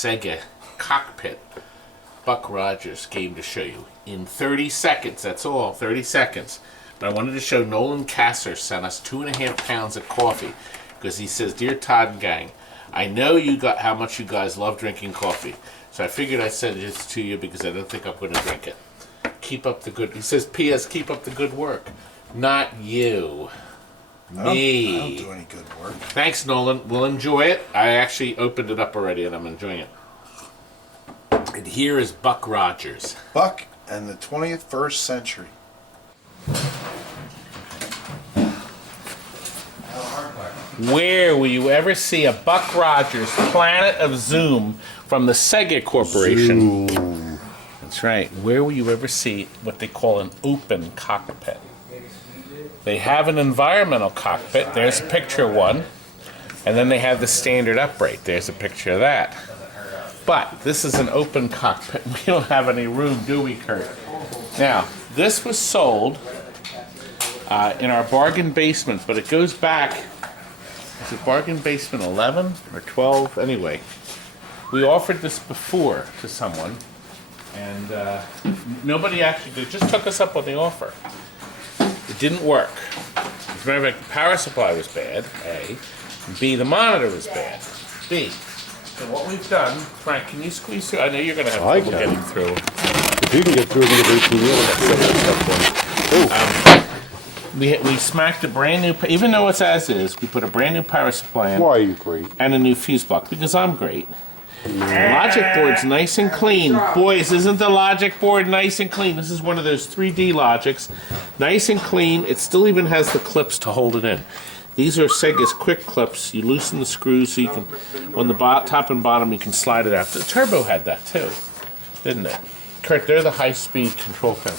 Sega Cockpit Buck Rogers game to show you in 30 seconds. That's all, 30 seconds. But I wanted to show Nolan Kasser sent us 2.5 pounds of coffee because he says, "Dear Todd and gang, I know you got how much you guys love drinking coffee. So I figured I'd send it to you because I don't think I'm going to drink it. Keep up the good." He says, "P.S. Keep up the good work." Not you. Me. I don't do any good work. Thanks, Nolan. We'll enjoy it. I actually opened it up already and I'm enjoying it. And here is Buck Rogers. Buck and the 21st century. Where will you ever see a Buck Rogers Planet of Zoom from the Sega Corporation? Zoom. That's right. Where will you ever see what they call an open cockpit? They have an environmental cockpit. There's a picture of one. And then they have the standard upright. There's a picture of that. But this is an open cockpit. We don't have any room, do we, Kurt? Now, this was sold in our bargain basement, but it goes back. Is it bargain basement 11 or 12? Anyway, we offered this before to someone, and nobody actually did. Just took us up on the offer. It didn't work. As a matter of fact, the power supply was bad, A. And B, the monitor was bad, B. So what we've done, Frank, can you squeeze through? I know you're going to have trouble getting through. If you can get through, you can get 18 We smacked a brand new, even though it's as is, we put a brand new power supply in. Why are you great? And a new fuse block, because I'm great. The logic board's nice and clean. Boys, isn't the logic board nice and clean? This is one of those 3D logics. Nice and clean. It still even has the clips to hold it in. These are Sega's quick clips. You loosen the screws so you can, on the top and bottom, you can slide it out. The Turbo had that too, didn't it? Kurt, they're the high-speed control panel.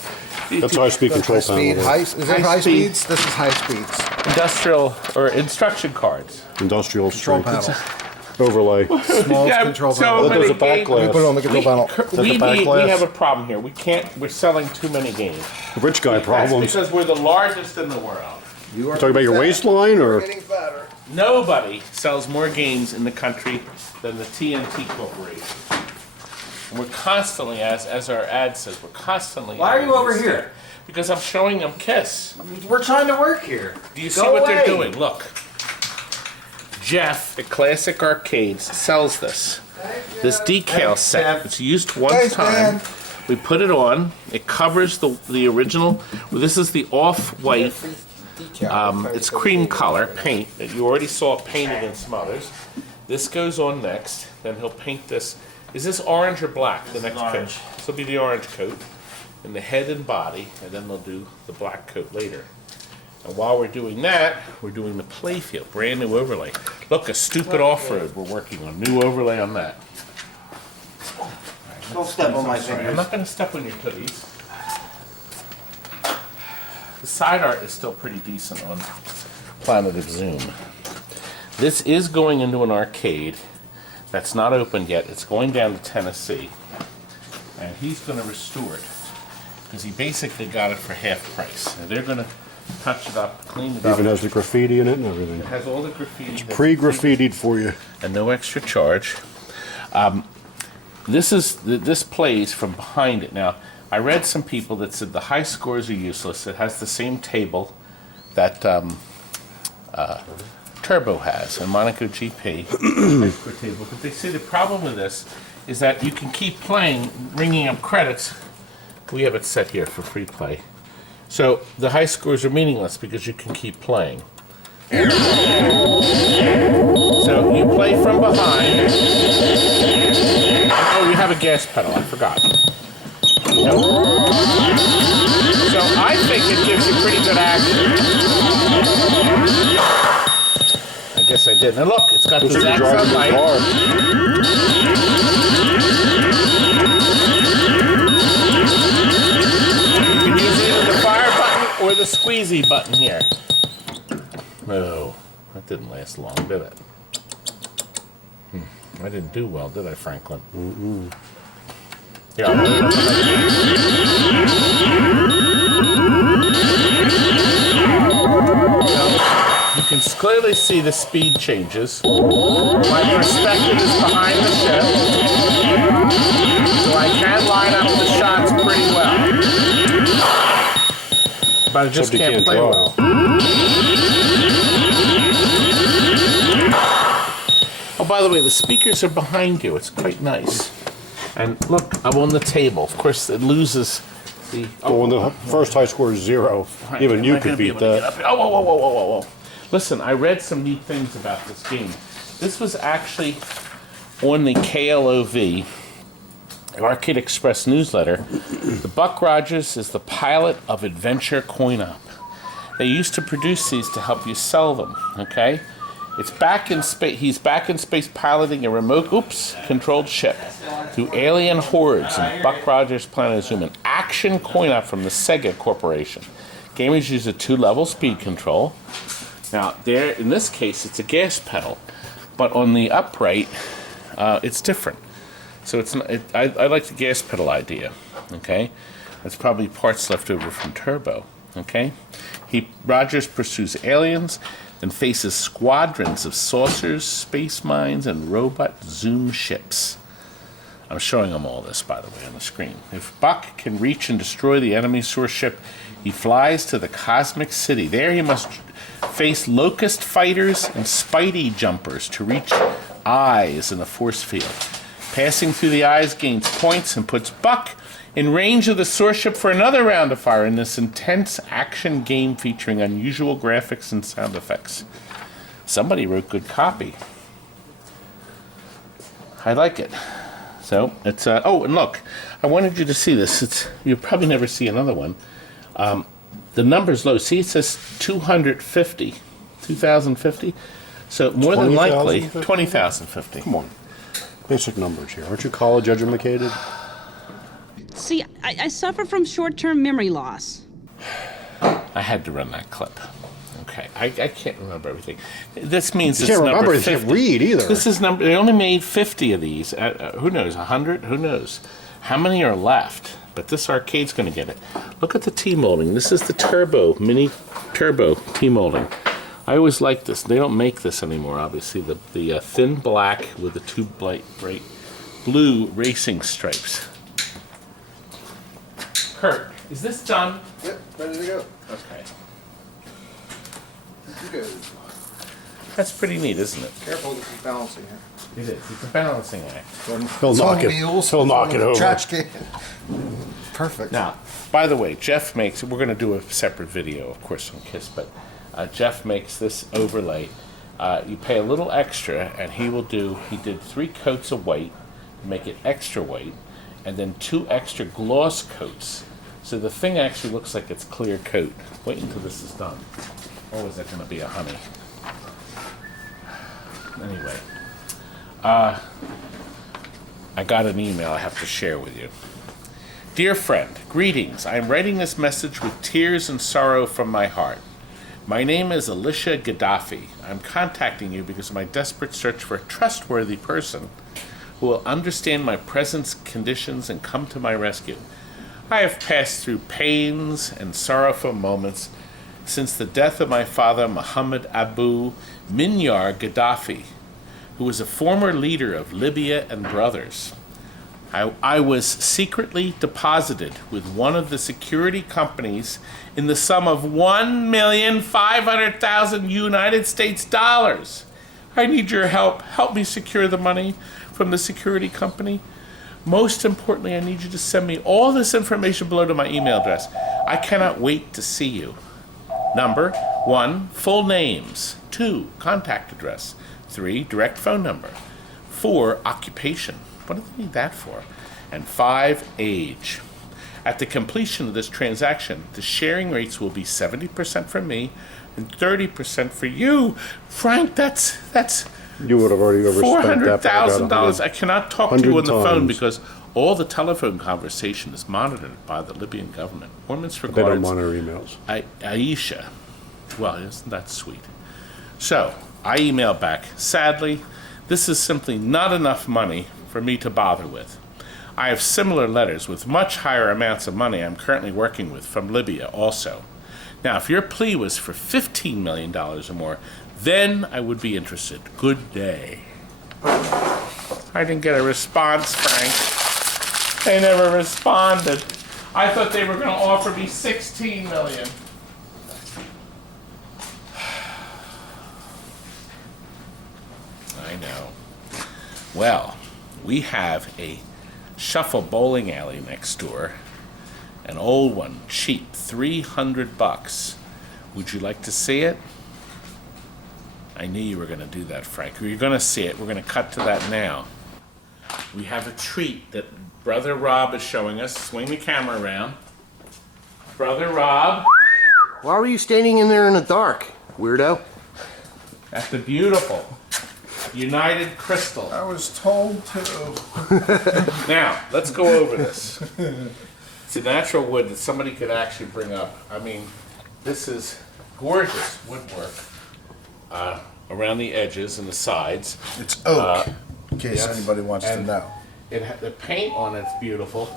That's high-speed control panel. Is it high speeds? This is high speeds. Industrial or instruction cards. Industrial Control strength. panel. Overlay. Small control panel. There's a back glass. We put it on the control panel. We have a problem here. We're selling too many games. Rich guy problems. That's because we're the largest in the world. You talking about your waistline or? Nobody sells more games in the country than the TNT Corporation. And we're constantly, as our ad says, we're constantly. Why are you over here? Because I'm showing them KISS. We're trying to work here. Do you see what they're doing? Look. Jeff at Classic Arcades sells this. This decal set. It's used one time. We put it on. It covers the original. Well, this is the off-white. It's cream color paint that you already saw painted in some others. This goes on next. Then he'll paint this. Is this orange or black? The next coat. This will be the orange coat in the head and body, and then they'll do the black coat later. And while we're doing that, we're doing the playfield, brand new overlay. Look, a stupid off-road we're working on. New overlay on that. Don't step on my I'm fingers. not going to step on your cookies. The side art is still pretty decent on Planet of Zoom. This is going into an arcade that's not open yet. It's going down to Tennessee. And he's going to restore it. Because he basically got it for half price. And they're going to touch it up, clean it up. Even has the graffiti in it and everything. It has all the graffiti. It's pre-graffitied for you. And no extra charge. This plays from behind it. Now, I read some people that said the high scores are useless. It has the same table that Turbo has, and Monaco GP has for table. But they say the problem with this is that you can keep playing, ringing up credits. We have it set here for free play. So the high scores are meaningless because you can keep playing. So you play from behind. Oh, you have a gas pedal, I forgot. Yep. So I think it gives you pretty good action. I guess I did. Now look, it's got the exact sunlight. You can use either the fire button or the squeezy button here. Oh, that didn't last long, did it? I didn't do well, did I, Franklin? Mm-mm. Yeah. You can clearly see the speed changes. My perspective is behind the ship, so I can line up the shots pretty well. But I just Except you can't play draw. well. Oh, by the way, the speakers are behind you. It's quite nice. And look, I'm on the table. Of course, it loses the... Well, when the first high score is 0, even Am you I could gonna be beat able to get that. up here? Oh, whoa, whoa, whoa, whoa, whoa, whoa. Listen, I read some neat things about this game. This was actually on the KLOV, Arcade Express newsletter. The Buck Rogers is the pilot of Adventure Coin-Op. They used to produce these to help you sell them, okay? It's back in space. He's back in space piloting a remote, controlled ship through alien hordes in Buck Rogers' Planet Zoom, an action coin-op from the Sega Corporation. Gamers use a 2-level speed control. Now, there, in this case, it's a gas pedal, but on the upright, it's different. So it's not, I like the gas pedal idea. Okay, that's probably parts left over from Turbo. Okay, Rogers pursues aliens and faces squadrons of saucers, space mines, and robot Zoom ships. I'm showing them all this, by the way, on the screen. If Buck can reach and destroy the enemy source ship, he flies to the cosmic city. There he must face locust fighters and Spidey jumpers to reach eyes in the force field. Passing through the eyes gains points and puts Buck in range of the source ship for another round of fire in this intense action game featuring unusual graphics and sound effects. Somebody wrote good copy. I like it. So it's oh, and look, I wanted you to see this. You'll probably never see another one. The number's low. See, it says 250, 2050. So more than likely 20,050. Come on. Basic numbers here. Aren't you college educated? See, I suffer from short-term memory loss. I had to run that clip. Okay, I can't remember everything. This means You it's can't remember. number You 50. can't read either. This is number. They only made 50 of these. Who knows? 100? Who knows? How many are left? But this arcade's going to get it. Look at the T-molding. This is the Turbo, mini Turbo T-molding. I always like this. They don't make this anymore, obviously. The thin black with the two bright blue racing stripes. Kurt, is this done? Yep, ready to go. Okay. You good. That's pretty neat, isn't it? Careful, this is balancing here. It is. It's a balancing act. He'll knock it. He'll knock it over. Trash can. Perfect. Now, by the way, Jeff makes, we're going to do a separate video, of course, on KISS, but Jeff makes this overlay. You pay a little extra, and he did 3 coats of white to make it extra white, and then 2 extra gloss coats. So the thing actually looks like it's clear coat. Wait until this is done. Or is that going to be a honey? Anyway, I got an email I have to share with you. Dear friend, greetings. I am writing this message with tears and sorrow from my heart. My name is Alicia Gaddafi. I'm contacting you because of my desperate search for a trustworthy person who will understand my present conditions and come to my rescue. I have passed through pains and sorrowful moments since the death of my father, Mohammed Abu Minyar Gaddafi, who was a former leader of Libya and Brothers. I was secretly deposited with one of the security companies in the sum of $1,500,000 United States dollars. I need your help. Help me secure the money from the security company. Most importantly, I need you to send me all this information below to my email address. I cannot wait to see you. Number 1, full names. 2, contact address. 3, direct phone number. 4, occupation. What do they need that for? And 5, age. At the completion of this transaction, the sharing rates will be 70% for me and 30% for you. Frank, that's You would have already overspent that by about $400,000. I cannot talk to you on the 100 phone times. because all the telephone conversation is monitored by the Libyan government. Warmest They don't regards, monitor emails. Aisha. Well, isn't that sweet? So, I emailed back, sadly, this is simply not enough money for me to bother with. I have similar letters with much higher amounts of money I'm currently working with from Libya also. Now, if your plea was for $15 million or more, then I would be interested. Good day. I didn't get a response, Frank. They never responded. I thought they were going to offer me $16 million. I know. Well, we have a Shuffle bowling alley next door. An old one, cheap, $300. Would you like to see it? I knew you were going to do that, Frank. You're going to see it. We're going to cut to that now. We have a treat that Brother Rob is showing us. Swing the camera around. Brother Rob. Why were you standing in there in the dark, weirdo? At the beautiful United Crystal. I was told to. Now, let's go over this. It's a natural wood that somebody could actually bring up. I mean, this is gorgeous woodwork around the edges and the sides. It's oak, in case yes. anybody wants to And know. The paint on it's beautiful.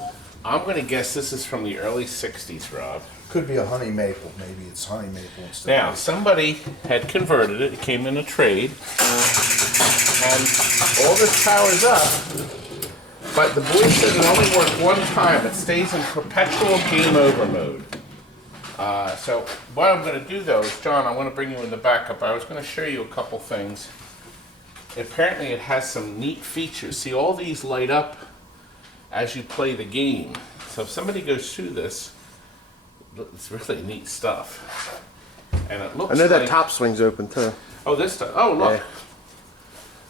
I'm going to guess this is from the early 60s, Rob. Could be a honey maple. Maybe it's honey maple instead Now, of somebody had converted it. It came in a trade. And all this powers up. But the boy said it only works one time. It stays in perpetual game over mode. So what I'm going to do, though, is, John, I want to bring you in the backup. I was going to show you a couple things. Apparently, it has some neat features. See, all these light up as you play the game. So if somebody goes through this, it's really neat stuff. And it looks I know that like, top swing's open too. oh, this stuff. Oh, look. Yeah.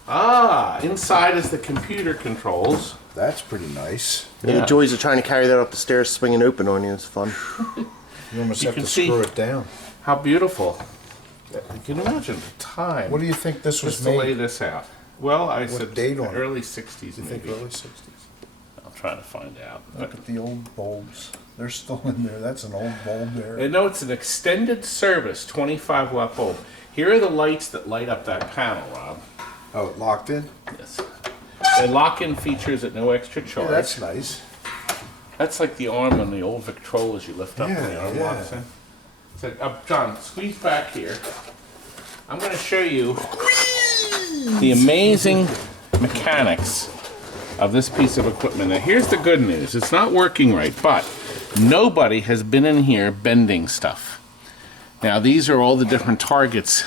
Ah, inside is the computer controls. That's pretty nice. Yeah. The joys of trying to carry that up the stairs swinging open on you is fun. You almost You have can to see- screw it down. How beautiful. You can imagine the time. What do you think this was Just to lay made? this out. Well, I What said date on it? early 60s You think maybe. early 60s? I'm trying to find out. Look at the old bulbs. They're still in there. That's an old bulb there. And no, it's an extended service 25 watt bulb. Here are the lights that light up that panel, Rob. Oh, it locked in? Yes. They lock-in features at no extra charge. Yeah, that's nice. That's like the arm on the old Victrolas you lift up and the Yeah, arm yeah. locks in. So, John, squeeze back here. I'm going to show you the amazing mechanics of this piece of equipment. Now, here's the good news. It's not working right, but nobody has been in here bending stuff. Now, these are all the different targets.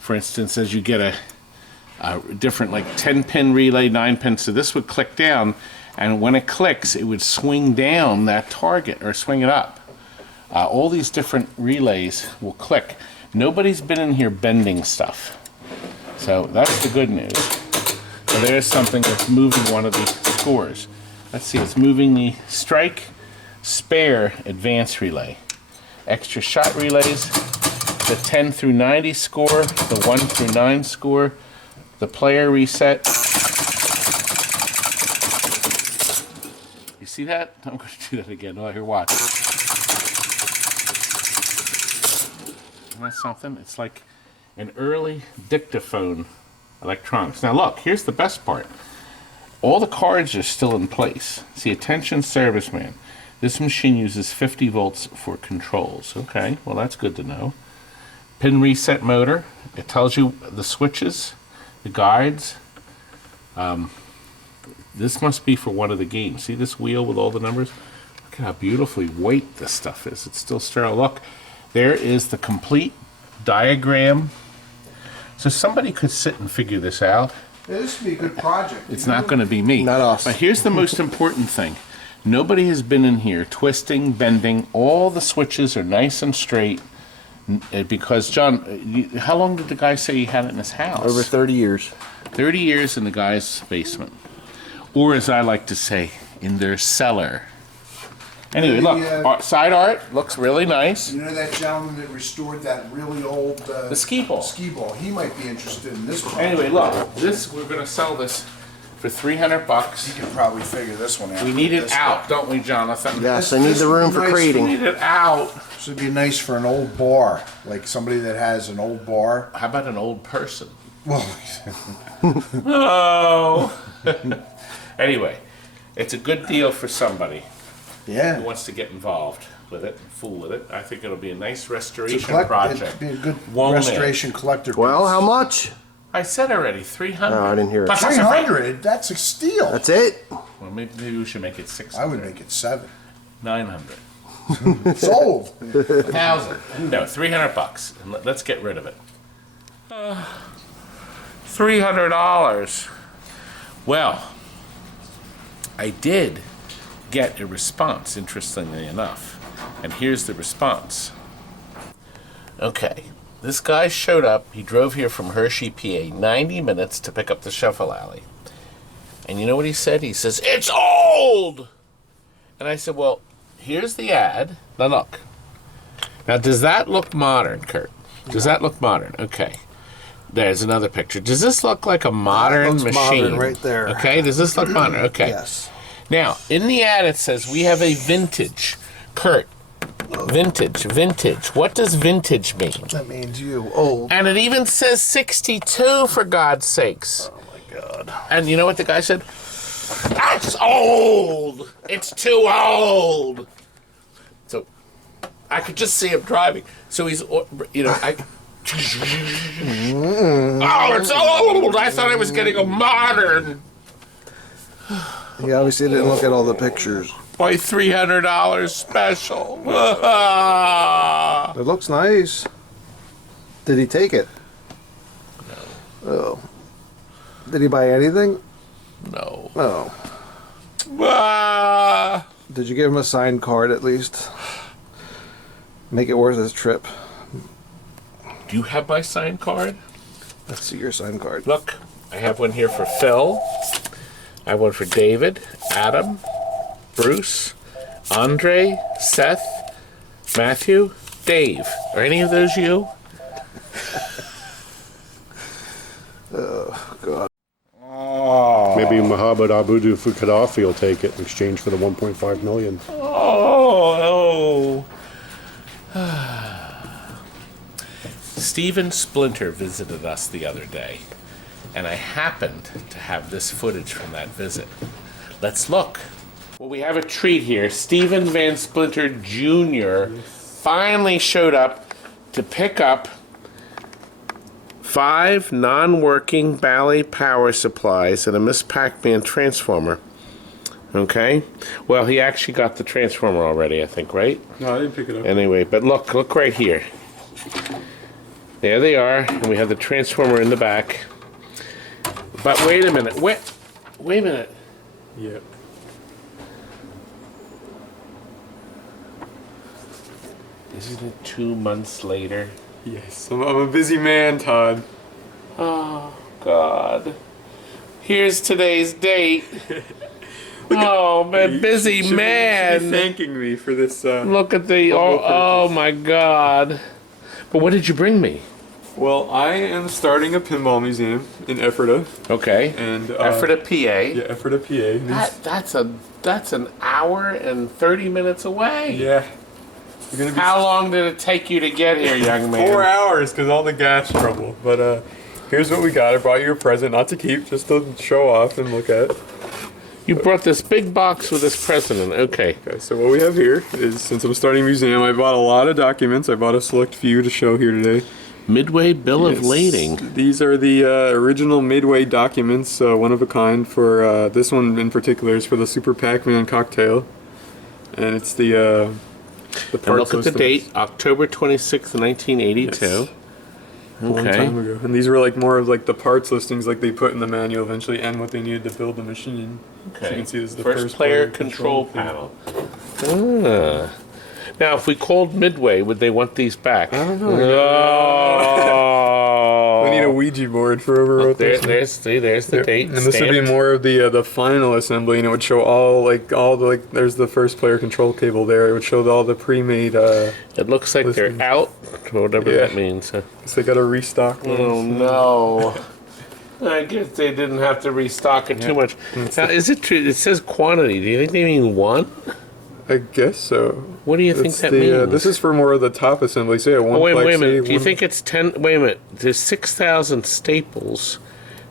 For instance, as you get a different, like 10-pin relay, 9-pin, so this would click down, and when it clicks, it would swing down that target, or swing it up. All these different relays will click. Nobody's been in here bending stuff. So that's the good news. So there's something that's moving one of these scores. Let's see, it's moving the strike, spare, advance relay. Extra shot relays, the 10 through 90 score, the 1 through 9 score, the player reset. You see that? I'm going to do that again. Oh, here, watch. Isn't that something? It's like an early dictaphone electronics. Now look, here's the best part. All the cards are still in place. See, attention serviceman. This machine uses 50 volts for controls. Okay, well that's good to know. Pin reset motor. It tells you the switches, the guides. This must be for one of the games. See this wheel with all the numbers? Look at how beautifully white this stuff is. It's still sterile. Look, there is the complete diagram. So somebody could sit and figure this out. Yeah, this would be a good project. It's not going to be me. Not us. But here's the most important thing. Nobody has been in here twisting, bending. All the switches are nice and straight. Because, John, how long did the guy say he had it in his house? Over 30 years. 30 years in the guy's basement. Or, as I like to say, in their cellar. Anyway, look, side art looks really nice. You know that gentleman that restored that really old The skee ball. skee ball? He might be interested in this one. Anyway, look, this, we're going to sell this for $300. You can probably figure this one out. We need it This out, don't we, Jonathan? Yes, This- I need this the would room be for nice. We crating. need it out. This would be nice for an old bar, like somebody that has an old bar. How about an old person? Well, Oh. Anyway, it's a good deal for somebody yeah. who wants to get involved. with it and fool with it. I think it'll be a nice To restoration collect, project. it'd be a good Won't it? restoration collector piece. Well, how much? I said already, 300. No, I didn't hear it. Plus that's a freight. 300? That's a steal. That's it? Well, maybe we should make it 600. I would make it 7. 900. Sold. 1,000. No, $300. And let's get rid of it. $300. Well, I did get a response, interestingly enough. And here's the response. Okay, this guy showed up. He drove here from Hershey, PA, 90 minutes to pick up the Shuffle Alley. And you know what he said? He says, "It's old!" And I said, well, here's the ad. Now look. Now, does that look modern, Kurt? Does that look modern? Okay. There's another picture. Does this look like a modern looks machine? modern right there. Okay, does this look modern? Okay. Yes. Now, in the ad it says we have a vintage. Kurt, vintage. What does vintage mean? That means you old. And it even says 62, for God's sakes. Oh my God. And you know what the guy said? That's old! It's too old! So, I could just see him driving. So he's, you know, oh, it's old! I thought I was getting a modern. He obviously didn't look at all the pictures. Boy, $300 special. It looks nice. Did he take it? No. Oh. Did he buy anything? No. Oh. Ah. Did you give him a signed card at least? Make it worth his trip. Do you have my signed card? Let's see your signed card. Look, I have one here for Phil. I have one for David, Adam, Bruce, Andre, Seth, Matthew, Dave. Are any of those you? Oh, God. Maybe Mohammed Abudu Gaddafi will take it in exchange for the 1.5 million. Oh. Steven Splinter visited us the other day, and I happened to have this footage from that visit. Let's look. Well, we have a treat here. Steven Van Splinter Jr. finally showed up to pick up 5 non-working Bally power supplies and a Miss Pac-Man transformer. Okay? Well, he actually got the transformer already, I think, right? No, I didn't pick it up. Anyway, but look right here. There they are, and we have the transformer in the back. But wait a minute. Wait a minute. Yep. Isn't it 2 months later? Yes, I'm a busy man, Todd. Oh, God. Here's today's date. Oh, man, busy You should be man. thanking me for this. Look at the, oh my God. But what did you bring me? Well, I am starting a pinball museum in Ephrata. Okay. And Ephrata, PA. Yeah, Ephrata, PA. That's an hour and 30 minutes away. Yeah. You're gonna be How long did it take you to get here, young man? 4 hours because all the gas trouble. But here's what we got. I brought you a present, not to keep, just to show off and look at. You brought this big box with this present. Okay. Okay, so what we have here is, since I'm starting a museum, I bought a lot of documents. I bought a select few to show here today. Midway Bill of Yes. Lading. These are the original Midway documents, one of a kind. For this one in particular is for the Super Pac-Man cocktail, and it's the And parts look at the listings. date, October 26th, 1982. Yes. A long Okay. time ago. And these were like more of like the parts listings like they put in the manual eventually and what they needed to build the machine. So you Okay. can see this is the First player control panel. Ah. Now, if we called Midway, would they want these back? I don't know. Oh. We need a Ouija board for whoever wrote this. There's the date. And this would be stamped. more of the final assembly, and it would show all the there's the first player control cable there. It would show all the pre-made. It looks like they're listings. out, or whatever Yeah. that means. So they got to restock. Oh no. I guess they didn't have to restock it too much. Now, is it true? It says quantity. Do you think they mean one? I guess so. What do you think It's that the, means? this is for more of the top assembly. So yeah, one Oh, wait a plexi, minute. Do you one- think it's 10? Wait a minute. There's 6,000 staples.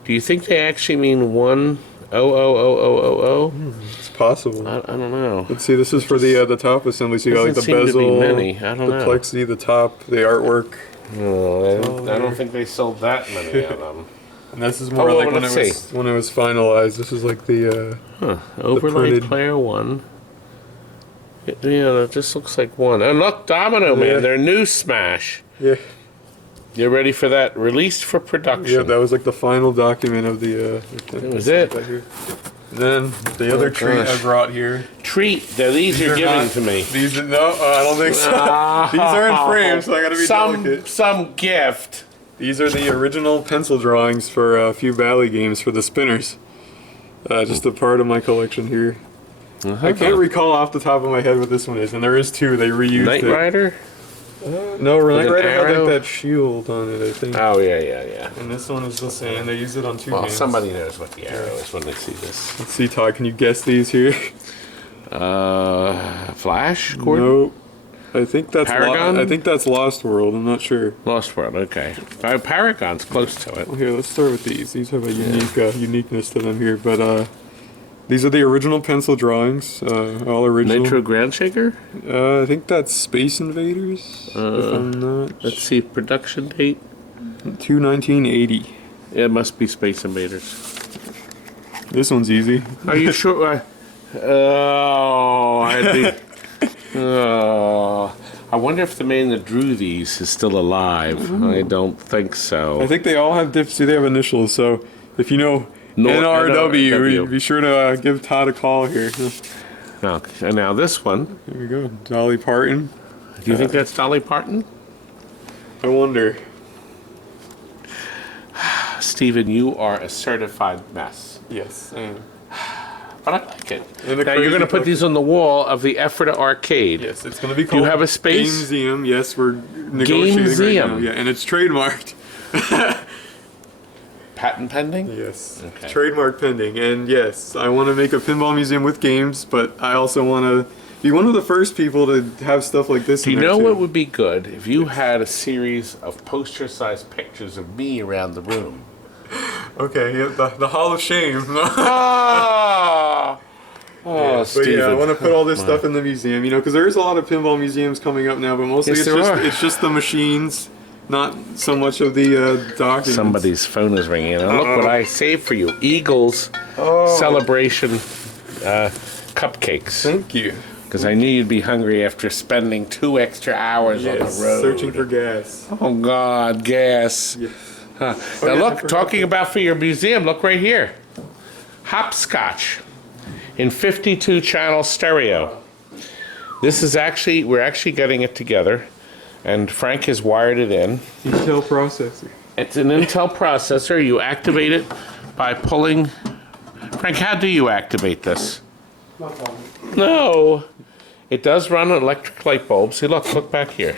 Do you think they actually mean one Oh. It's possible. I don't know. Let's see. This is for the top assembly. So you got like the Doesn't seem to be bezel, many. I don't the know. plexi, the top, the artwork. No, I don't think they sold that many of them. And this is more Oh, like well, when let's it was finalized. This is like the Overlay printed- player one. Yeah, that just looks like one. And look, Domino Yeah. Man, their new Smash. yeah. You're ready for that? Released for production. Yeah, that was like the final document of the. That was it. Then the other treat I gosh. brought here. Treat. Now, these you're are giving not- to me. These are, no, I don't think so. These are in frames, so I gotta be delicate. Some gift. These are the original pencil drawings for a few Bally games for the spinners. Just a part of my collection here. I can't recall off the top of my head what this one is, and there is two. They reused Knight it. Rider. No, Knight an Rider had arrow? like that shield on it, I think. Oh yeah. And this one is the same. They use it on two Well, games. somebody knows what the arrow is when they see this. Let's see, Todd. Can you guess these here? Flash. Gordon? Nope. I think that's Paragon? I think that's Lost World. I'm not sure. Lost World. Okay. Paragon's close to it. Well, here, let's start with these. These have a uniqueness to them here, but these are the original pencil drawings, all original. Nitro Ground Shaker. I think that's Space Invaders. If I'm not. Let's see. Production date. 1980. It must be Space Invaders. This one's easy. Are you sure? I wonder if the man that drew these is still alive. I don't think so. I think they all have they have initials. So if you know NRW, NRW. be sure to give Todd a call here. Now, and now this one. There we go. Dolly Parton. Do you think that's Dolly Parton? I wonder. Steven, you are a certified mess. Yes. But I like it. And the Now you're going to crazy put these on the wall of the Ephrata arcade. Yes, it's going to be called. you have a space? Game-Museum. Yes, we're negotiating right Game-Museum. now. Yeah, and it's trademarked. Patent pending? Yes. Okay. Trademark pending. And yes, I want to make a pinball museum with games, but I also want to be one of the first people to have stuff like this. Do you in there know too. what would be good if you had a series of poster-sized pictures of me around the room? Okay, yeah, the Hall of Shame. Ah! Oh, But Steven. yeah, I want to put all this stuff in the museum, because there is a lot of pinball museums coming up now, but mostly Yes, there are. it's just the machines, not so much of the documents. Somebody's phone is ringing. And look what I saved for you. Eagles celebration cupcakes. Thank you. Because I knew you'd be hungry after spending 2 extra hours on the road. Searching for gas. Oh, God, gas. Yes. Huh. Oh, Now yeah, I look, forgot talking about for your museum, look right here. Hopscotch in 52 channel stereo. This is we're actually getting it together, and Frank has wired it in. Intel processor. It's an Intel processor. You activate it by pulling. Frank, how do you activate this? No. It does run an electric light bulb. See, look back here.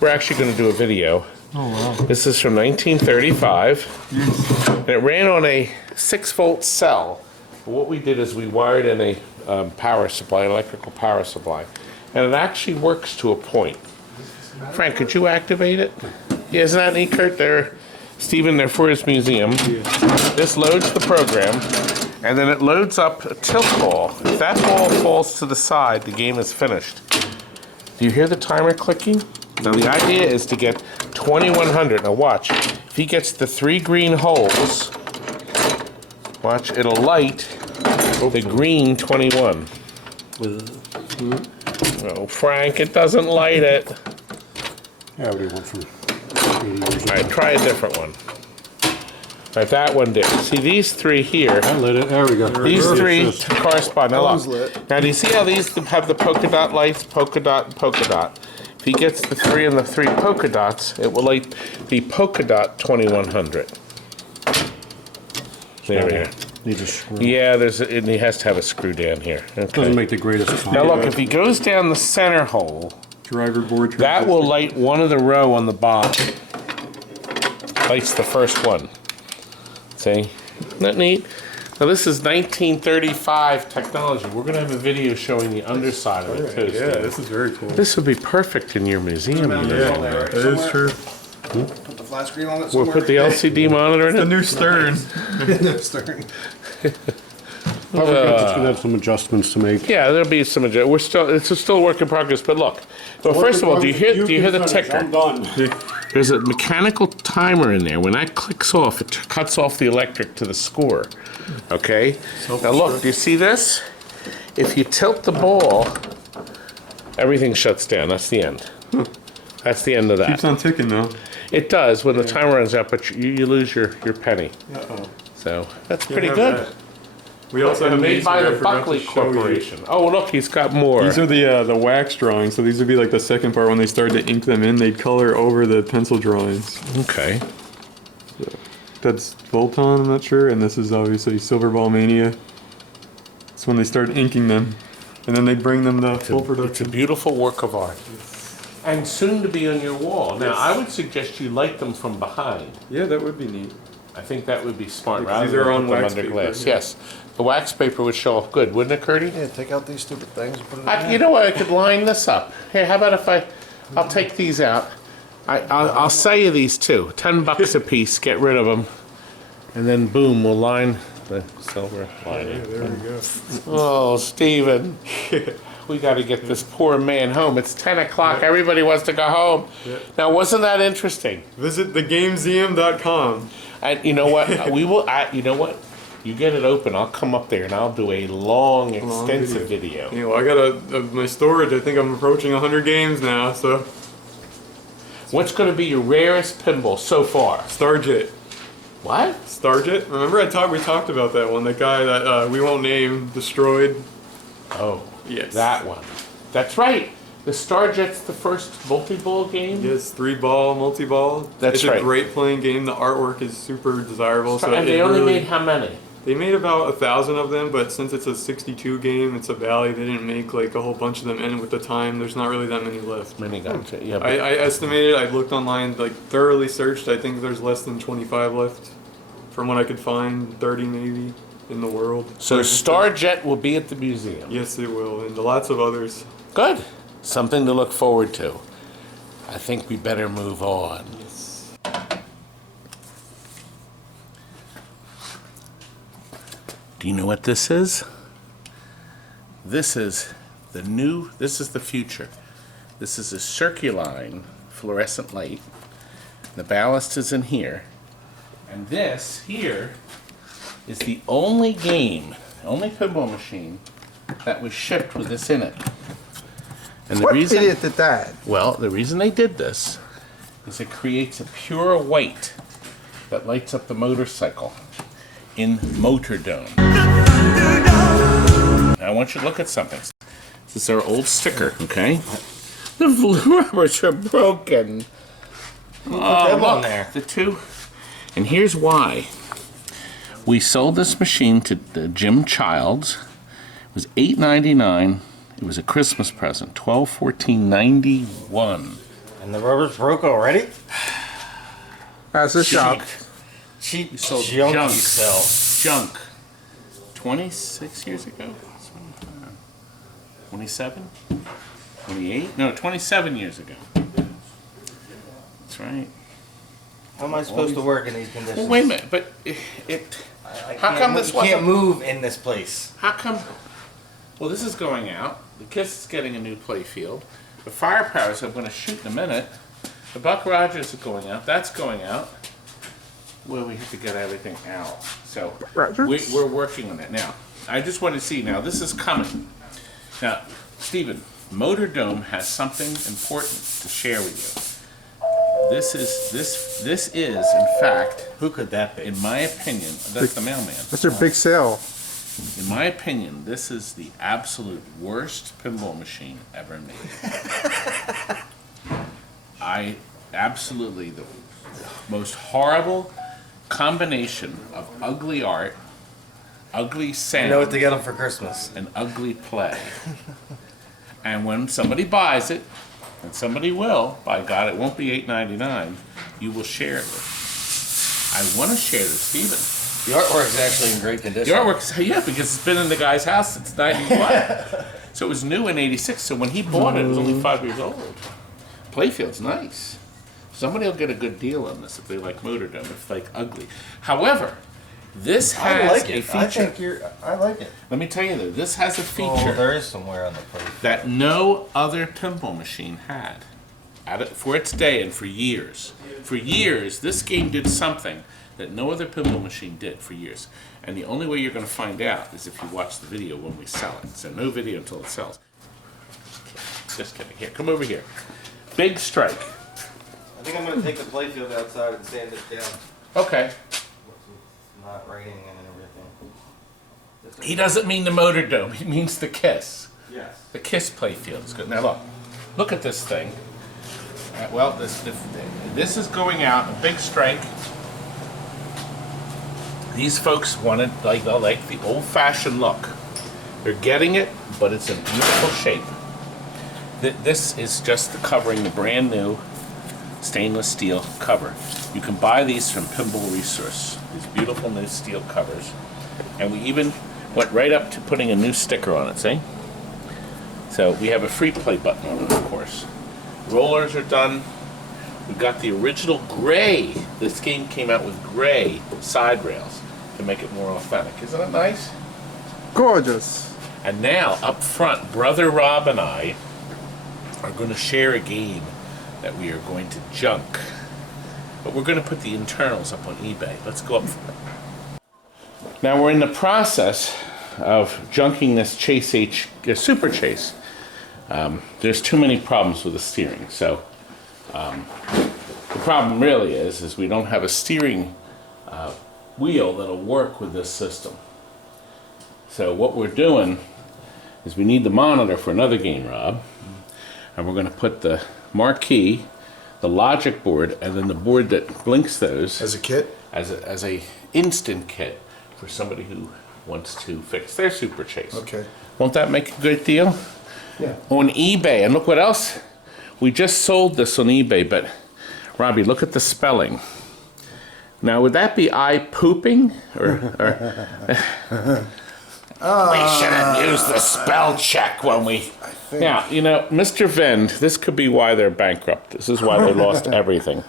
We're actually going to do a video. Oh wow. This is from 1935. And it ran on a 6-volt cell. But what we did is we wired in a power supply, electrical power supply. And it actually works to a point. Frank, could you activate it? Yeah, isn't that neat, Kurt? There, Steven, there for his museum. This loads the program, and then it loads up a tilt ball. If that ball falls to the side, the game is finished. Do you hear the timer clicking? Now the idea is to get 2100. Now watch. If he gets the 3 green holes, watch, it'll light the green 21. Oh, Frank, it doesn't light it. Yeah, we went from 80 years All right, try a different one. All right, that one did. See, these 3 here, I lit it. There we go. these 3 Assist. correspond. Now One's look. lit. Now, do you see how these have the polka dot lights? Polka dot and polka dot. If he gets the 3 and the 3 polka dots, it will light the polka dot 2100. There we go. Need a screw. Yeah, and he has to have a screw down here. Doesn't Okay. make the greatest sound. Now look, if he goes down the center hole, Driver board. that will light one of the row on the bottom. Lights the first one. See? Isn't that neat? Now this is 1935 technology. We're going to have a video showing the underside of it too. Yeah, Steve. this is very cool. This would be perfect in your museum. You know. That is true. Put the flat screen on it We'll somewhere. put the LCD monitor in The it. new Stern. Stern. It's gonna have some adjustments to make. Yeah, there'll be some. It's still a work in progress. But look, well, first of all, do you hear the ticker? I'm done. There's a mechanical timer in there. When that clicks off, it cuts off the electric to the score. Okay. Now look, do you see this? If you tilt the ball, everything shuts down. That's the end. That's the end of that. Keeps on ticking though. It does when the timer runs out, but you lose your penny. Uh-oh. So that's pretty have good. that. We also have Made these by here, I the forgot to Buckley show you. Corporation. Oh, look, he's got more. These are the wax drawings, so these would be like the second part when they started to ink them in. They'd color over the pencil drawings. Okay. That's Volton, I'm not sure, and this is obviously Silverball Mania. It's when they started inking them, and then they'd bring them to full It's a production. beautiful work of art. And soon to be on your wall. Now, I would suggest you light them from behind. Yeah, that would be neat. I think that would be smart Because rather these are than on put them wax under paper, glass. yeah. Yes. The wax paper would show off good, wouldn't it, Curdy? Yeah, take out these stupid things and put it in You know what? I could line this up. Hey, how about if I'll take these out. I'll sell you these too. $10 a piece. Get rid of them, and then boom, we'll line the silver lining. There we go. Oh, Steven. We got to get this poor man home. It's 10 o'clock. Everybody wants to go home. Now, wasn't that interesting? Visit thegamemuseum.com. And you know what? We will. You know what? You get it open. I'll come up there and I'll do a long, extensive video. Yeah, well, I got my storage. I think I'm approaching 100 games now, so. What's going to be your rarest pinball so far? Starjet. What? Starjet? Remember we talked about that one. The guy that we won't name destroyed. Oh, Yes. that one. That's right. The Starjet's the first multi-ball game. Yes, 3-ball, multi-ball. That's it's right. a great playing game. The artwork is super desirable. So And they it only really, made how many? They made about 1,000 of them, but since it's a 62 game, it's a Bally. They didn't make like a whole bunch of them, and with the time, there's not really that many left. Many gotcha. Yeah. I estimated. I looked online, like thoroughly searched. I think there's less than 25 left, from what I could find. 30 maybe in the world. So Starjet will be at the museum. Yes, it will, and lots of others. Good. Something to look forward to. I think we better move on. Do you know what this is? This is the future. This is a Circuline fluorescent light. The ballast is in here. And this here is the only pinball machine that was shipped with this in it. And the What reason, idiot did that? well, the reason they did this is it creates a pure white that lights up the motorcycle in Motordome. Now I want you to look at something. This is our old sticker, okay? The rubbers are broken. Oh, them on look, there. the two. And here's why. We sold this machine to Jim Childs. It was $8.99. It was a Christmas present, $12/14/91. And the rubber's broke already? That's a shock. Cheap sold junk junk. you sell. Junk. 26 years ago? 27? 28? No, 27 years ago. That's right. How am I supposed to work in these conditions? Well, wait a minute, but how come this You can't wasn't... move in this place. How come... Well, this is going out. The KISS is getting a new play field. The Firepowers I'm going to shoot in a minute. The Buck Rogers is going out. That's going out. Well, we have to get everything out. So we're working on it now. I just want to see. Now, this is coming. Now, Steven, Motordome has something important to share with you. This is in fact, Who could that be? in my opinion, that's the mailman. That's their big sale. In my opinion, this is the absolute worst pinball machine ever made. The most horrible combination of ugly art, ugly sound, You know what to get them for Christmas. and ugly play. And when somebody buys it, and somebody will, by God, it won't be $8.99, you will share it with. I want to share this, Steven. The artwork's actually in great condition. The artwork's, yeah, because it's been in the guy's house since 91. So it was new in 86, so when he bought it, it was only 5 years old. Playfield's nice. Somebody will get a good deal on this if they like Motordome, if they like ugly. However, This I has like a it. I feature. think I like it. Let me tell you though, this has a Oh, feature there is somewhere on the plate. that no other pinball machine had for its day and for years. For years, this game did something that no other pinball machine did for years. And the only way you're going to find out is if you watch the video when we sell it. So no video until it sells. Just kidding. Here, come over here. Big strike. I think I'm going to take the playfield outside and sand it down. Okay. It's not raining and everything. He doesn't mean the motor dome. He means the KISS. Yes. The KISS playfield is good. Now look at this thing. Well, this is going out, a big strike. These folks wanted like the old-fashioned look. They're getting it, but it's in beautiful shape. This is just the covering, the brand new stainless steel cover. You can buy these from Pinball Resource. These beautiful new steel covers, and we even went right up to putting a new sticker on it. See? So we have a free play button on it, of course. Rollers are done. We've got the original gray. This game came out with gray side rails to make it more authentic. Isn't it nice? Gorgeous. And now, up front, Brother Rob and I are going to share a game that we are going to junk. But we're going to put the internals up on eBay. Let's go up front. Now we're in the process of junking this Chase Super Chase. There's too many problems with the steering. So the problem really is we don't have a steering wheel that'll work with this system. So what we're doing is we need the monitor for another game, Rob, and we're going to put the marquee, the logic board, and then the board that blinks those As a kit? as a instant kit for somebody who wants to fix their Super Chase. Okay. Won't that make a good deal? Yeah. On eBay, and look what else. We just sold this on eBay, but Robbie, look at the spelling. Now, would that be eye pooping? Or we should have used the spell check when we... Now, you know, Mr. Vend, this could be why they're bankrupt. This is why they lost everything.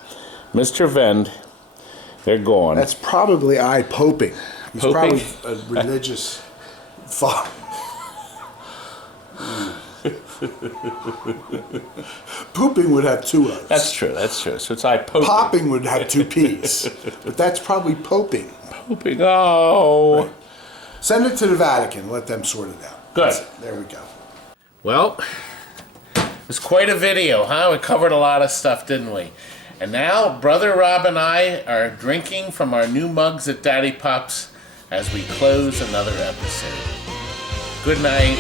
Mr. Vend, they're gone. That's probably eye poping. He's Poping? probably a religious thought. Pooping would have two O's. That's true, that's true. So it's eye pooping. Popping would have two P's. But that's probably poping. Pooping, oh. Send it to the Vatican. Let them sort it out. Good. There we go. Well, it was quite a video, huh? We covered a lot of stuff, didn't we? And now, Brother Rob and I are drinking from our new mugs at Daddy Pop's as we close another episode. Good night.